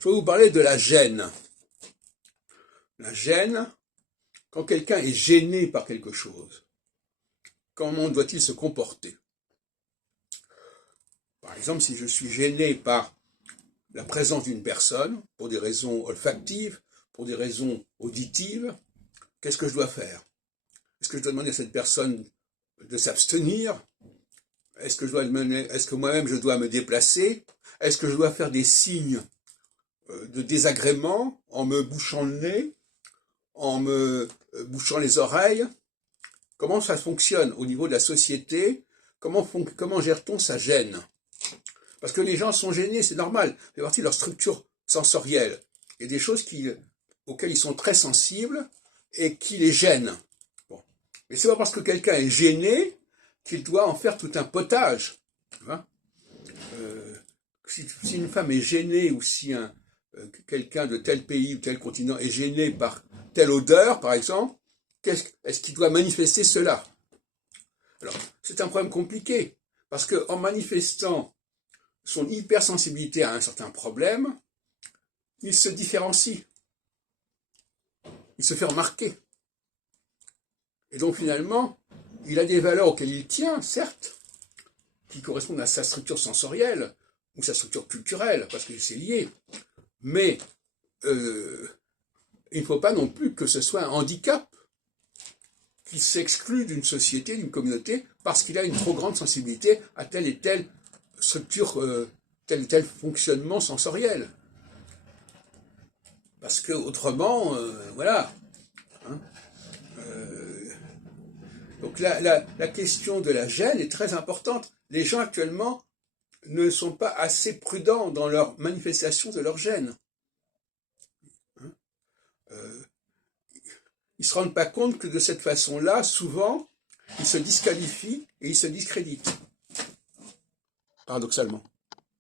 Je vais vous parler de la gêne. La gêne, quand quelqu'un est gêné par quelque chose, comment doit-il se comporter? Par exemple, si je suis gêné par la présence d'une personne, pour des raisons olfactives, pour des raisons auditives, qu'est-ce que je dois faire? Est-ce que je dois demander à cette personne de s'abstenir? Est-ce que moi-même je dois me déplacer? Est-ce que je dois faire des signes de désagrément en me bouchant le nez, en me bouchant les oreilles? Comment ça fonctionne au niveau de la société? Comment gère-t-on sa gêne? Parce que les gens sont gênés, c'est normal, ça fait partie de leur structure sensorielle. Il y a des choses auxquelles ils sont très sensibles et qui les gênent. Bon. Mais c'est pas parce que quelqu'un est gêné qu'il doit en faire tout un potage. Hein, si une femme est gênée ou si quelqu'un de tel pays ou tel continent est gêné par telle odeur, par exemple, est-ce qu'il doit manifester cela? Alors, c'est un problème compliqué, parce qu'en manifestant son hypersensibilité à un certain problème, il se différencie, il se fait remarquer. Et donc finalement, il a des valeurs auxquelles il tient, certes, qui correspondent à sa structure sensorielle, ou sa structure culturelle, parce que c'est lié, mais il ne faut pas non plus que ce soit un handicap qui s'exclut d'une société, d'une communauté, parce qu'il a une trop grande sensibilité à telle et telle structure, tel et tel fonctionnement sensoriel. Parce que autrement, voilà. Hein, donc la question de la gêne est très importante. Les gens actuellement ne sont pas assez prudents dans leur manifestation de leur gêne. Hein, ils ne se rendent pas compte que de cette façon-là, souvent, ils se disqualifient et ils se discréditent, paradoxalement.